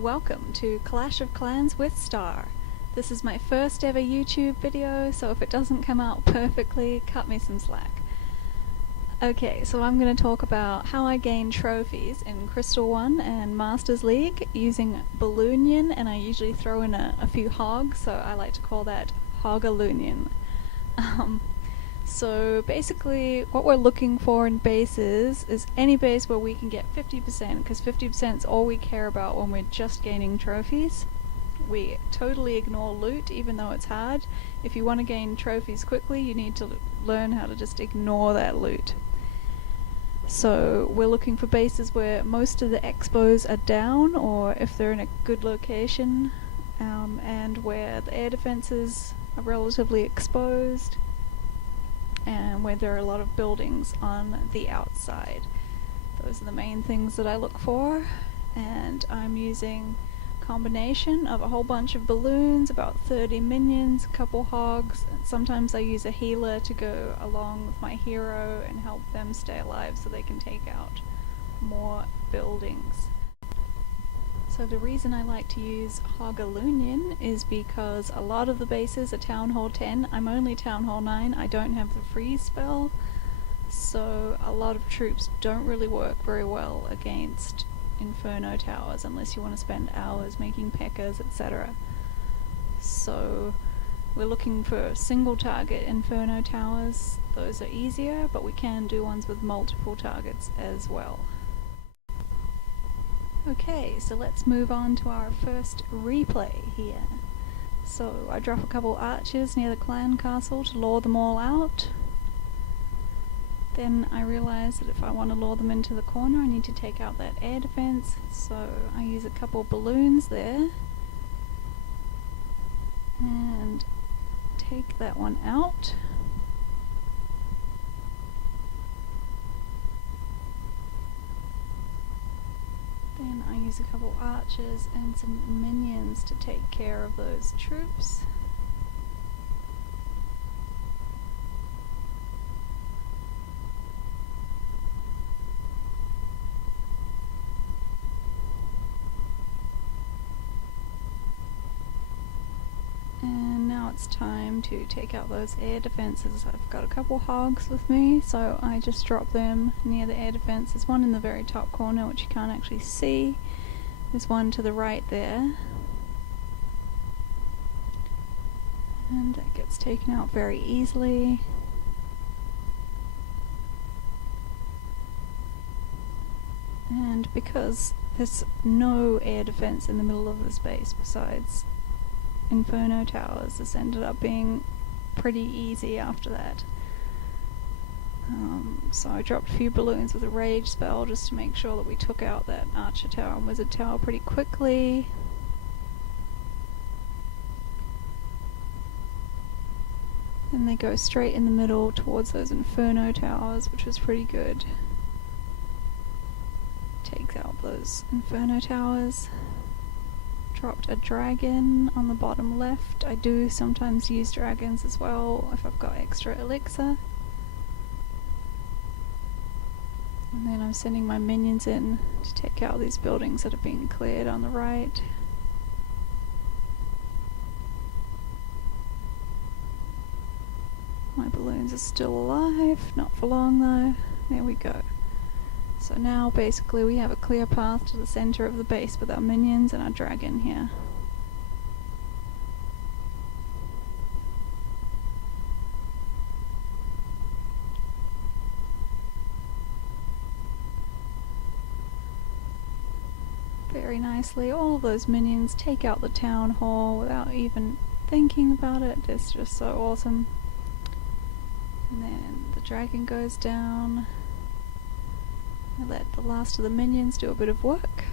and welcome to Clash of Clans with Star. This is my first ever YouTube video, so if it doesn't come out perfectly, cut me some slack. Okay, so I'm going to talk about how I gain trophies in Crystal 1 and Masters League using baloonion, and I usually throw in a few hogs, so I like to call that hogaloonion. So basically what we're looking for in bases is any base where we can get 50%, because 50% is all we care about when we're just gaining trophies. We totally ignore loot even though it's hard. If you want to gain trophies quickly, you need to learn how to just ignore that loot. So we're looking for bases where most of the expos are down, or if they're in a good location, and where the air defenses are relatively exposed, and where there are a lot of buildings on the outside. Those are the main things that I look for, and I'm using a combination of a whole bunch of balloons, about 30 minions, a couple hogs, and sometimes I use a healer to go along with my hero and help them stay alive so they can take out more buildings. So the reason I like to use hogaloonion is because a lot of the bases are Town Hall 10. I'm only Town Hall 9, I don't have the freeze spell, so a lot of troops don't really work very well against Inferno towers unless you want to spend hours making P.E.K.K.A.s, etc. So we're looking for single target Inferno towers. Those are easier, but we can do ones with multiple targets as well. Okay, so let's move on to our first replay here. So I drop a couple archers near the clan castle to lure them all out. Then I realise that if I want to lure them into the corner I need to take out that air defence, so I use a couple balloons there and take that one out. Then I use a couple archers and some minions to take care of those troops. And now it's time to take out those air defences. I've got a couple hogs with me, so I just drop them near the air defence. There's one in the very top corner which you can't actually see. There's one to the right there. And that gets taken out very easily. And because there's no air defence in the middle of this base besides Inferno towers, this ended up being pretty easy after that. So I dropped a few balloons with a rage spell just to make sure that we took out that archer tower and wizard tower pretty quickly. And they go straight in the middle towards those Inferno towers, which was pretty good. Takes out those Inferno towers. Dropped a dragon on the bottom left. I do sometimes use dragons as well if I've got extra elixir. And then I'm sending my minions in to take out these buildings that are being cleared on the right. My balloons are still alive, not for long though. There we go. So now basically we have a clear path to the center of the base with our minions and our dragon here. Very nicely, all of those minions take out the town hall without even thinking about it. It's just so awesome. And then the dragon goes down. I let the last of the minions do a bit of work.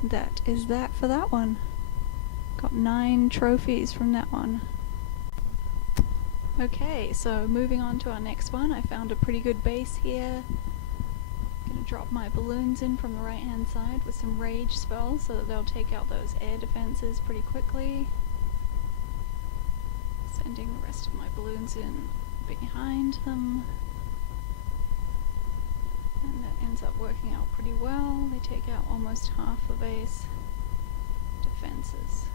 And that is that for that one. Got 9 trophies from that one. Okay, so moving on to our next one. I found a pretty good base here. Gonna drop my balloons in from the right hand side with some rage spells so that they'll take out those air defenses pretty quickly. Sending the rest of my balloons in behind them. And that ends up working out pretty well. They take out almost half the base defenses.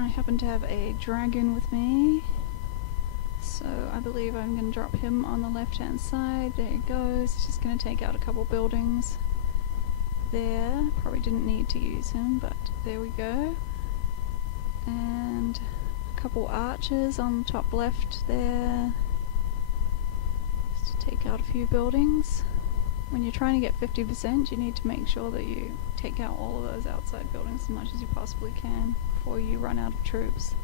I happen to have a dragon with me, so I believe I'm going to drop him on the left hand side. There he goes. He's just going to take out a couple buildings there. Probably didn't need to use him, but there we go. And a couple archers on the top left there, just to take out a few buildings. When you're trying to get 50%, you need to make sure that you take out all of those outside buildings as much as you possibly can before you run out of troops.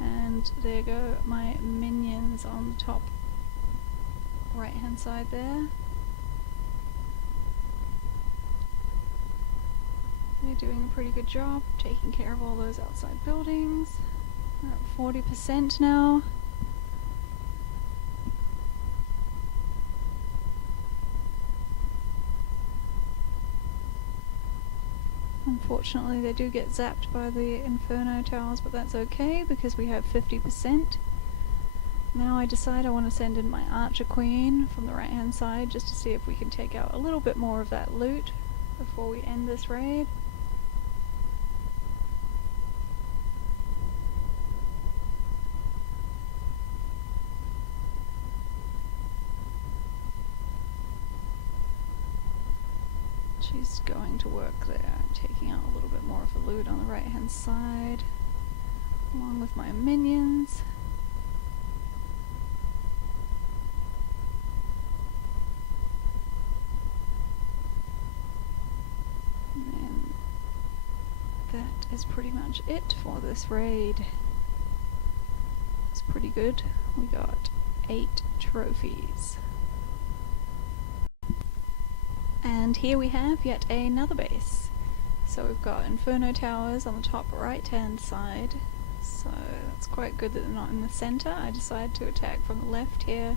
And there go my minions on the top right hand side there. They're doing a pretty good job taking care of all those outside buildings. We're at 40% now. Unfortunately, they do get zapped by the Inferno towers, but that's okay because we have 50%. Now I decide I want to send in my Archer Queen from the right hand side just to see if we can take out a little bit more of that loot before we end this raid. She's going to work there, taking out a little bit more of the loot on the right hand side, along with my minions. And then that is pretty much it for this raid. It's pretty good. We got 8 trophies. And here we have yet another base. So we've got Inferno towers on the top right hand side, so that's quite good that they're not in the center. I decided to attack from the left here,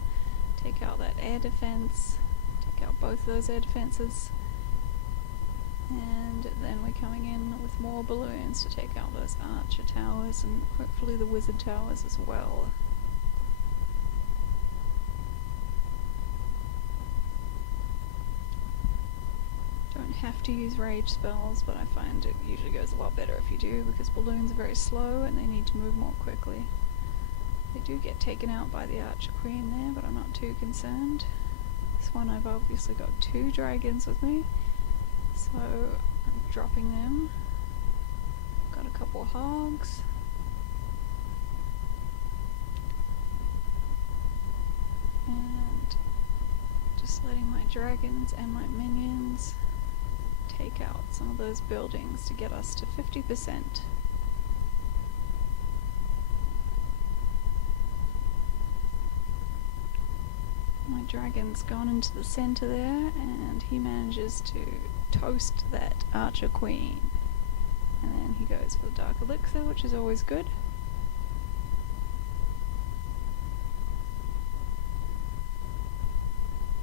take out that air defense, take out both of those air defenses, and then we're coming in with more balloons to take out those archer towers and hopefully the wizard towers as well. Don't have to use rage spells, but I find it usually goes a lot better if you do, because balloons are very slow and they need to move more quickly. They do get taken out by the Archer Queen there, but I'm not too concerned. This one I've obviously got 2 dragons with me, so I'm dropping them. Got a couple hogs. And just letting my dragons and my minions take out some of those buildings to get us to 50%. My dragon's gone into the center there, and he manages to toast that Archer Queen. And then he goes for the Dark Elixir, which is always good.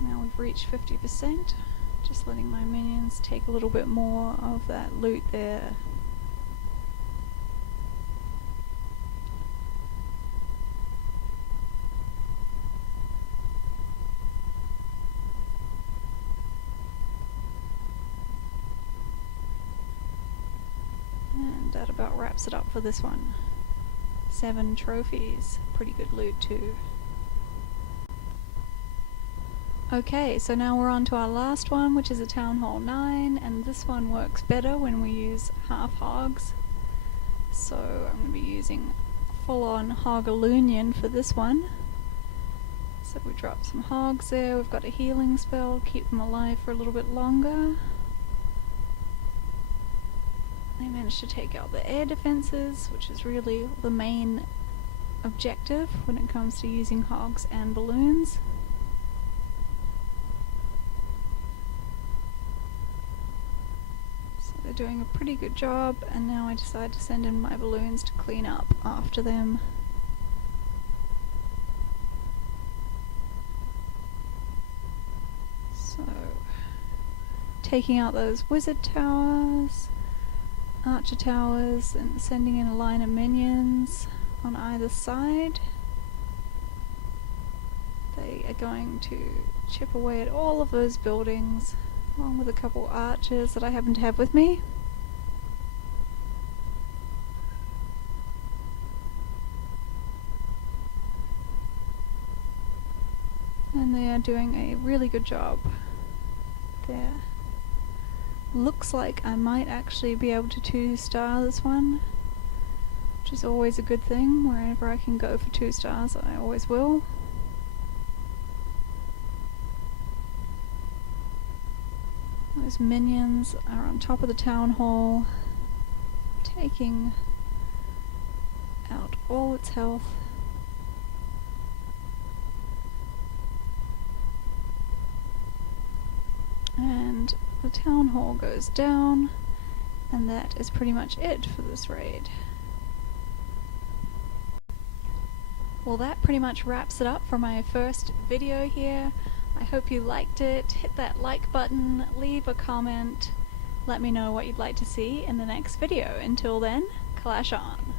Now we've reached 50%. Just letting my minions take a little bit more of that loot there. And that about wraps it up for this one. 7 trophies. Pretty good loot too. Okay, so now we're on to our last one, which is a Town Hall 9, and this one works better when we use half hogs. So I'm going to be using full-on baloonion for this one. So we drop some hogs there, we've got a healing spell, keep them alive for a little bit longer. They managed to take out the air defenses, which is really the main objective when it comes to using hogs and balloons. They're doing a pretty good job, and now I decide to send in my balloons to clean up after them. So, taking out those wizard towers, archer towers and sending in a line of minions on either side. They are going to chip away at all of those buildings, along with a couple archers that I happen to have with me. And they are doing a really good job there. Looks like I might actually be able to 2-star this one, which is always a good thing. Wherever I can go for 2 stars, I always will. Those minions are on top of the town hall, taking out all its health. And the town hall goes down, and that is pretty much it for this raid. Well, that pretty much wraps it up for my first video here. I hope you liked it. Hit that like button, leave a comment, let me know what you'd like to see in the next video. Until then, clash on!